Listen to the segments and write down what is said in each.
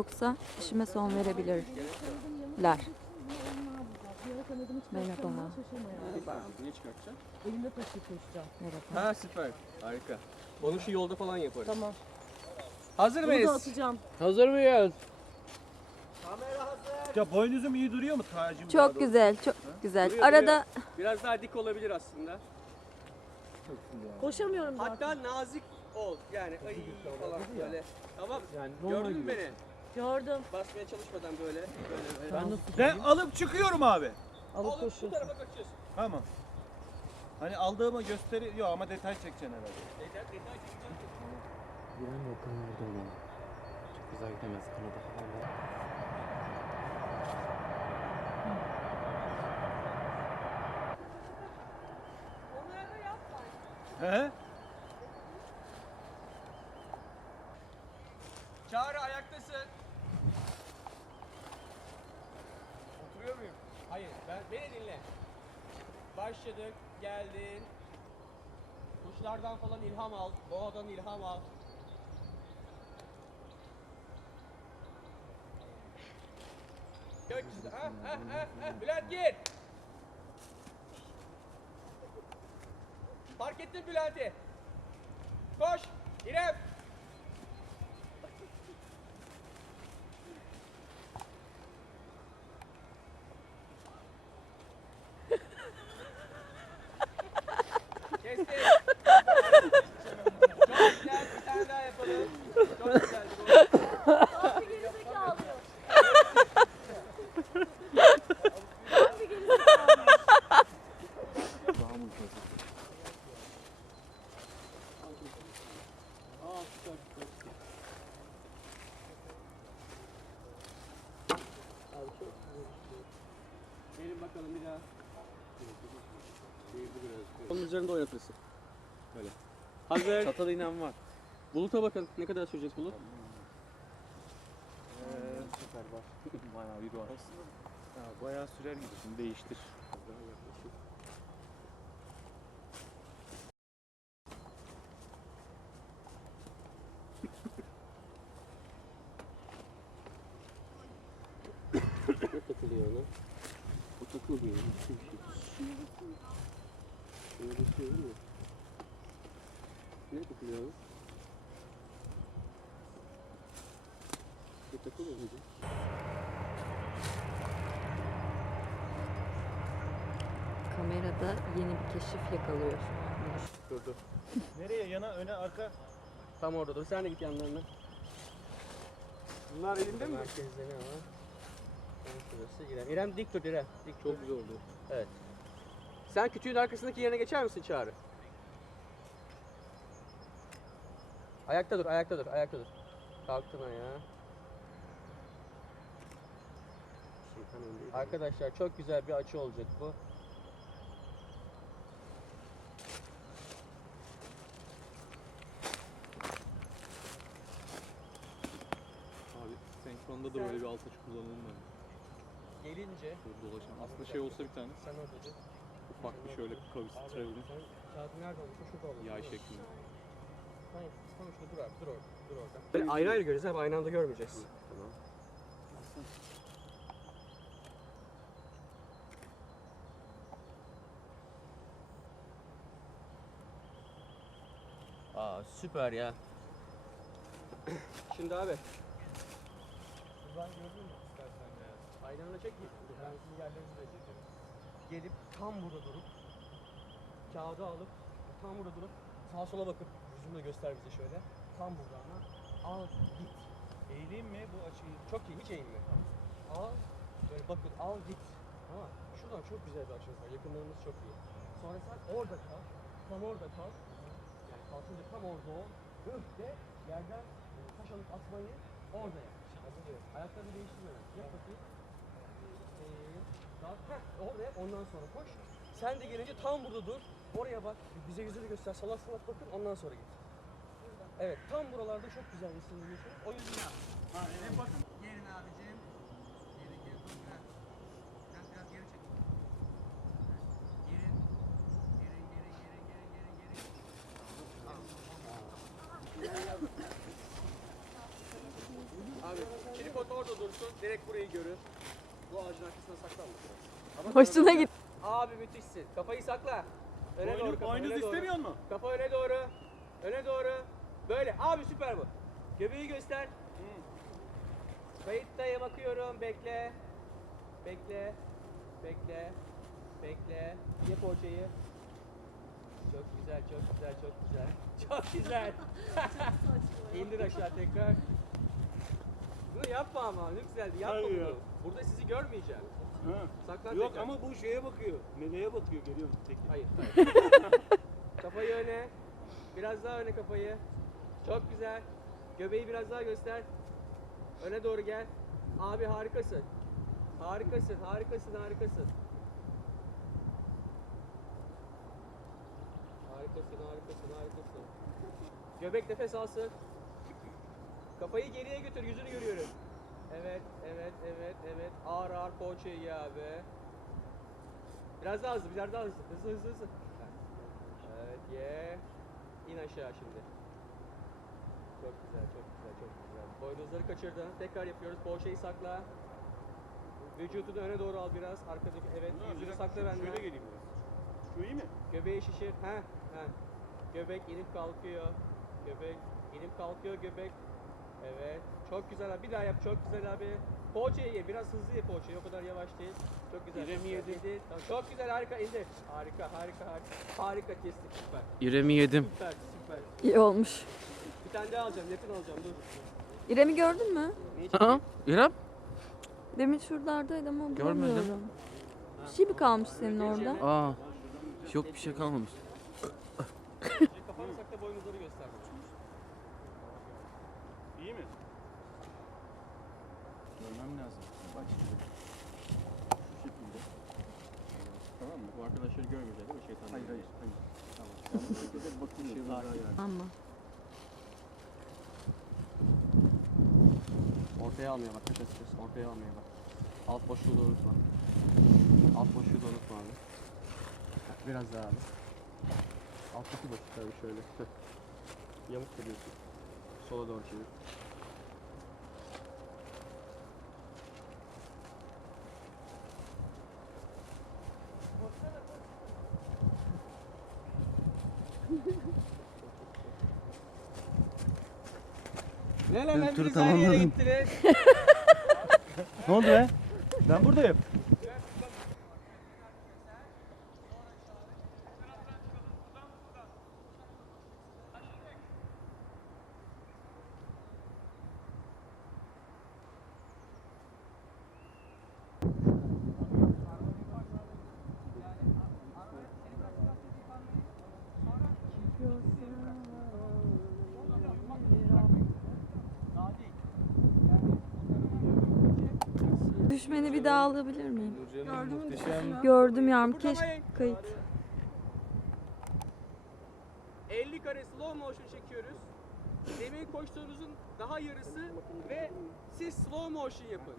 Yoksa işime son verebilirler. Merhaba. Niye? Elimde koşacağım. Merhaba. Ha süper. Harika. Onu şu yolda falan yaparız. Tamam. Hazır Bunu da mıyız? atacağım. Hazır mıyız? Ya boynuzum iyi duruyor mu tacım? daha Çok doğrusu? güzel, çok güzel. Duruyor, Arada Biraz daha dik olabilir aslında. Koşamıyorum zaten. Hatta nazik ol. Yani ay falan böyle. Tamam. Gördün mü beni? Gördüm. Basmaya çalışmadan böyle. Böyle böyle. Ben de Ben alıp çıkıyorum abi. alıp bu koşuyorsun. tarafa kaçıyorsun. Tamam. Hani aldığımı gösteriyor ama detay çekeceksin herhalde. Detay, detay çekeceğim. Giren yok kanalda ona. Çok güzel gidemez kanada hala. He? Çağrı ayaktasın. Beni dinle. Başladık. Geldin. Kuşlardan falan ilham al. Doğadan ilham al. Gökyüzü. Ha ha ha ha. Bülent gir. Fark ettin Bülent'i. Koş. İrem. Kestik. Çok güzel. Bir tane daha yapalım. Çok güzel. Aa, süper, süper, süper. Abi çok güzel. Gelin bakalım bir daha. Onun üzerinde oynatırsın. Böyle. Hazır. Çatal inen var. Bulut'a bakın. Ne kadar sürecek bulut? Ee, süper var. Bayağı bir var. Ha, bayağı sürer gibi. Şimdi değiştir. Takılıyor ona? O takılıyor. Şey. Şuna basıyor değil mi? Ne takılıyor ona? Ne takılıyor muydu? kamerada yeni bir keşif yakalıyor. Dur dur. Nereye? Yana, öne, arka? Tam orada dur. Sen de git yanlarına. Bunlar elinde mi? Merkezde ne var? Tam şurası İrem. İrem dik dur İrem. Dik Çok güzel oldu. Evet. Sen kütüğün arkasındaki yerine geçer misin Çağrı? Ayakta dur, ayakta dur, ayakta dur. Kalktın ayağa. Arkadaşlar çok güzel bir açı olacak bu. Abi senkronda da böyle bir alt açı kullanalım ben. Gelince Şöyle dolaşalım. Aslında şey olsa bir tane sen orada dur. Ufak bir şöyle kavis traveling Sen saat nerede olursa şurada olur. yay şeklinde. Hayır, tamam şurada dur abi, dur orada, dur orada. Böyle ayrı ayrı göreceğiz abi, aynı anda görmeyeceğiz. Tamam. Aa süper ya. Şimdi abi. Buradan gördün mü istersen ya? Aynı anda çek mi? Ben sizin yerlerinizi de çekerim. Gelip tam burada durup kağıdı alıp tam burada durup sağa sola bakıp yüzümle göster bize şöyle. Tam burada ama al git. Eğileyim mi bu açıyı? Çok iyi hiç eğilme. Al böyle bakın al git. Ama şuradan çok güzel bir açınız var. Yakınlarımız çok iyi. Sonra sen orada kal. Tam orada kal. Yani kalkınca tam orada ol. Öf de yerden e, taş alıp atmayı orada yap. Ayaklarını değiştirmeden. Yap bakayım. Ee, orada yap ondan sonra koş. Sen de gelince tam burada dur. Oraya bak. Bize yüzünü göster. Salak salak bakın ondan sonra git. Evet tam buralarda çok güzel resimleniyorsunuz. O yüzden Ha evet bakın. Gelin abicim. Gelin gelin dur biraz. Biraz biraz geri çekin. Gelin. Gelin gelin gelin gelin gelin gelin. Abi şimdi orada dursun. Direkt burayı görür. Bu ağacın arkasına saklanma biraz. Ama Hoşuna git. Abi müthişsin. Kafayı sakla. Öne doğru Boynuz, kafa. boynuz öne doğru. istemiyor mu? Kafa öne doğru. Öne doğru. Böyle. Abi süper bu. Göbeği göster. Kayıttaya bakıyorum. Bekle. Bekle. Bekle. Bekle. Yap orçayı. Çok güzel, çok güzel, çok güzel. Çok güzel. İndir aşağı tekrar. Bunu yapma ama ne güzeldi. Yapma Hayır bunu. Burada sizi görmeyeceğim. Ha. Saklan Yok tekrar. ama bu şeye bakıyor. Meleğe bakıyor. Geliyor tek. Hayır. hayır. kafayı öne. Biraz daha öne kafayı. Çok güzel. Göbeği biraz daha göster. Öne doğru gel. Abi harikasın. Harikasın, harikasın, harikasın. Harikasın, harikasın, harikasın. Göbek nefes alsın. Kafayı geriye götür, yüzünü görüyorum. Evet, evet, evet, evet. Ağır poğaçayı ye abi. Biraz daha hızlı, biraz daha hızlı. Hızlı, hızlı, hızlı. Evet, ye. İn aşağı şimdi. Çok güzel, çok güzel, çok güzel. Boynuzları kaçırdın. Tekrar yapıyoruz. Poğaçayı sakla. Vücudunu öne doğru al biraz. Arkadaki, evet. Ha, Yüzünü sakla benden. Şöyle geleyim biraz. Şu iyi mi? Göbeği şişir. Ha, ha. Göbek inip kalkıyor. Göbek inip kalkıyor göbek. Evet. Çok güzel abi. Bir daha yap. Çok güzel abi. Poğaçayı ye. Biraz hızlı ye poğaçayı. O kadar yavaş değil. Çok güzel. İrem'i çok güzel. yedi. Yedi. Tamam, Çok güzel. Harika. indir. Harika. Harika. Harika. Harika kestik. Süper. İrem'i yedim. Süper. Süper. İyi olmuş. Bir tane daha alacağım. Yakın alacağım. Dur. İrem'i gördün mü? Neyi Aa, İrem? Demin şuralardaydı ama Görmedim. bulamıyorum. Bir şey mi kalmış senin orada? Aa. Yok bir şey kalmamış. Kafanı sakla boynuzları göster. Mi? Görmem lazım. Bak şimdi. Şu şekilde. Tamam mı? Bu arkadaşları görmeyeceğiz değil mi? Şeytan hayır hayır. hayır. Tamam. Bakın Ama. Ortaya almaya bak. Kes kes. Ortaya almaya bak. Alt boşluğu da unutma. Alt boşluğu da unutma abi. Biraz daha abi. Alttaki boşluk abi şöyle. Yamuk duruyorsun. Sola doğru çevir. Ne lan biz aynı yere gittiniz. Ne oldu be? Ben buradayım. Düşmeni bir daha alabilir miyim? Muhteşem. Gördüm yavrum. Keşke kayıt. 50 kare slow motion çekiyoruz. Demin koştuğunuzun daha yarısı ve siz slow motion yapın.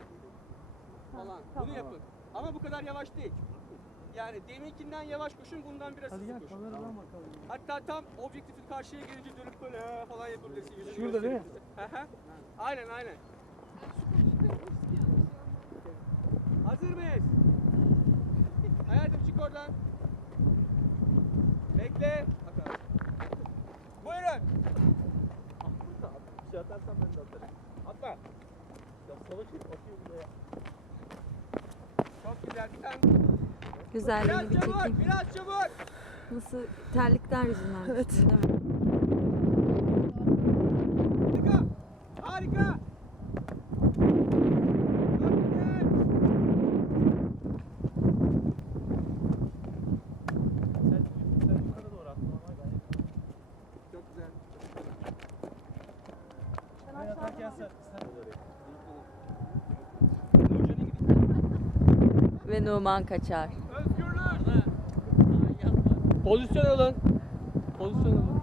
Falan. Bunu yapın. Ama bu kadar yavaş değil. Yani deminkinden yavaş koşun, bundan biraz hızlı koşun. Hatta tam objektifin karşıya gelince dönüp böyle falan yapabilirsin. Şurada değil mi? gösterebilirsin. Hı hı. aynen aynen. Hazır mıyız? Hayatım çık oradan. Bekle. Bak abi. Buyurun. Bir şey atarsan ben de atarım. Atma. Ya sola çek, atıyor buraya. Çok güzel. Bir tane. Güzelliğini bir çekeyim. biraz çabuk. Nasıl terlikler yüzünden evet. değil mi? Harika. Harika. Çok güzel. Sen, Pozisyon alın. Pozisyon alın.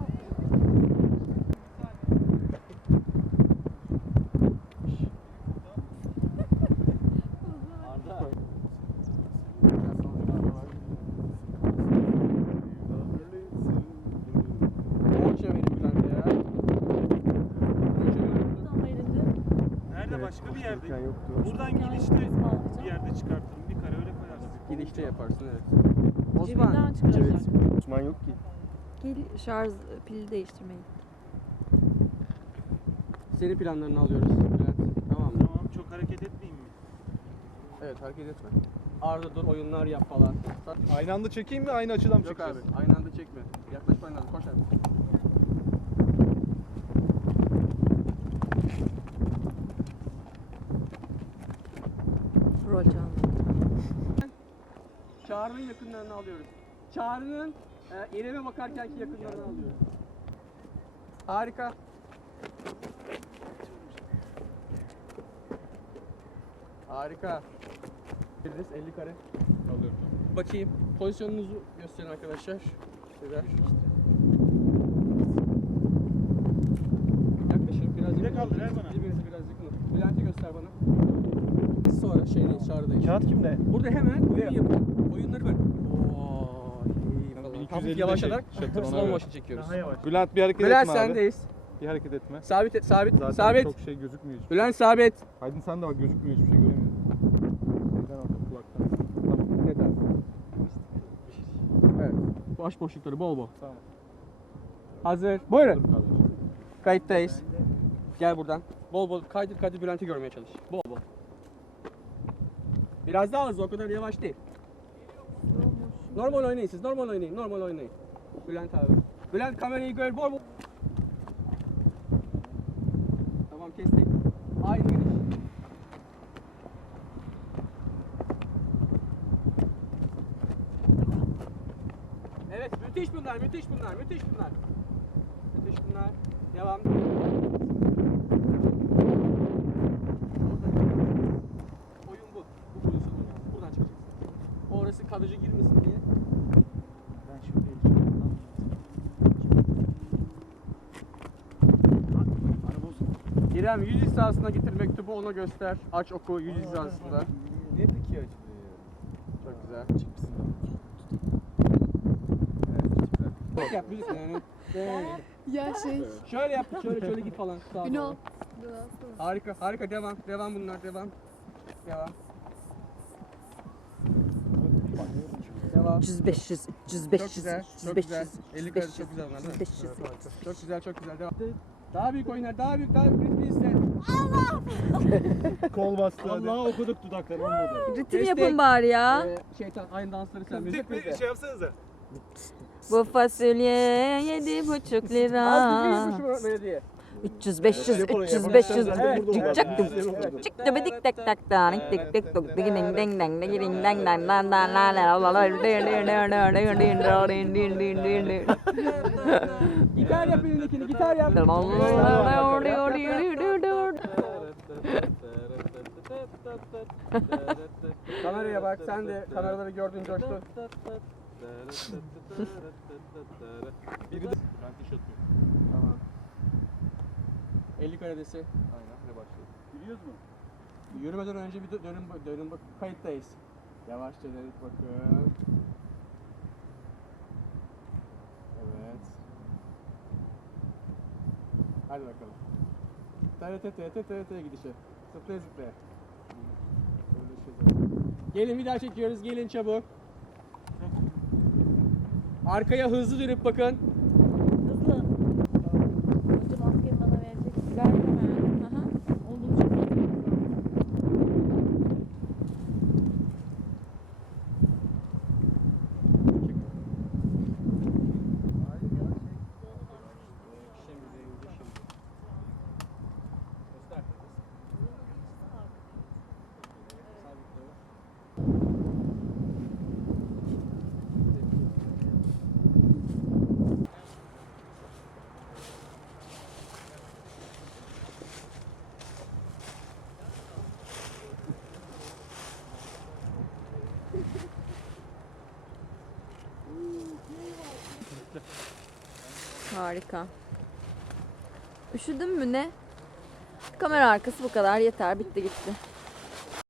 başka bir yerde. Yoktu. Buradan girişte bir yerde çıkartırım. Bir kare öyle koyarsın. Girişte yaparsın evet. Osman. Cebinden çıkaracak. Osman yok ki. Gel şarj pili değiştirmeyi. Senin planlarını alıyoruz. Bülent. Tamam mı? Tamam çok hareket etmeyeyim mi? Evet hareket etme. Arda dur oyunlar yap falan. Aynı anda çekeyim mi? Aynı açıdan mı Yok çekeceğiz? abi aynı anda çekme. Yaklaşman lazım koş abi. Rol çaldı. Çağrı'nın yakınlarını alıyoruz. Çağrı'nın e, İrem'e bakarkenki yakınlarını alıyoruz. Harika. Harika. Biriniz 50 kare. Alıyorum. Bakayım. Pozisyonunuzu gösterin arkadaşlar. Sizler. Yaklaşın biraz yakın. kaldır, ver bana. Birbirinize biraz yakın. Bülent'i göster bana. Sonra şeydeyiz, çağrıdayız. Kağıt kimde? Burada hemen oyun yapın. Oyunları böyle. Oo, iyi falan. 1250'de Hafif ona slow motion çekiyoruz. Daha yavaş. Bülent bir hareket Bülent etme abi. sendeyiz. Bir hareket etme. Sabit, et- sabit, Zaten sabit. çok şey gözükmüyor hiç. Bülent sabit. Aydın sen de bak gözükmüyor hiçbir şey göremiyorum. Neden orada kulaktan? Tamam. Abi. Evet. Baş boşlukları bol bol. Tamam. Hazır. Buyurun. Dur kardeşim. Kayıttayız. Gel buradan. Bol bol kaydır kaydır Bülent'i görmeye çalış. Bol bol. Biraz daha hızlı o kadar yavaş değil. Normal oynayın siz normal oynayın normal oynayın. Bülent abi. Bülent kamerayı gör bol bol. Tamam kestik. Aynı gidiş. Evet müthiş bunlar müthiş bunlar müthiş bunlar. Müthiş bunlar. Devam. Oyun bu. Bu pozisyon oynuyoruz. Buradan çıkacaksın. Orası kalıcı girmesin diye. Ben şöyle elçiyorum. Araba olsun. İrem yüz hizasına getir mektubu ona göster. Aç oku yüz hizasında. Niye peki ya? Çok güzel. Evet, Bak yap bilirsin yani. Ya şey, Şöyle yap, şöyle şöyle git falan. Ünal. sola. Harika, harika devam. Devam bunlar, devam. Devam. Devam. 300 500 300 Çok 500 güzel, 300 çok 500 güzel. 50 kare çok güzel bunlar. değil mi? 500 Çok güzel, çok güzel. Devam. Daha büyük oyunlar, daha büyük, daha büyük bir ise. Kol bastı hadi. Allah okuduk dudakları olmadı. Ritim Destek. yapın bari ya. Ee, şeytan, aynı dansları sen. Müzik bir bizde. şey yapsanıza. Bu fasulye yedi buçuk Az lira. düzgün şu melodiye. 300 500 300 500 çıkacak çık da dik tak tak da dik dik dik tok dik ding ding ding dik ding ding ding la la la la la la Gitar yap elindekini gitar yap. Kameraya bak sen de kameraları gördün coştun. Biri de... Ben 50 karedesi. Aynen ne başlıyor? Biliyoruz mu? Yürümeden önce bir dö- dönün, dönün bak, kayıttayız. Yavaşça dönüp bakın. Evet. Hadi bakalım. TRT TRT TRT gidişi. Zıplaya zıplaya. Öyle şey Gelin bir daha çekiyoruz. Gelin çabuk. Arkaya hızlı dönüp bakın. Hızlı. Önce maskeyi bana vereceksin. Verdim mi? Onu bulacağım. Harika. Üşüdün mü ne? Kamera arkası bu kadar yeter bitti gitti.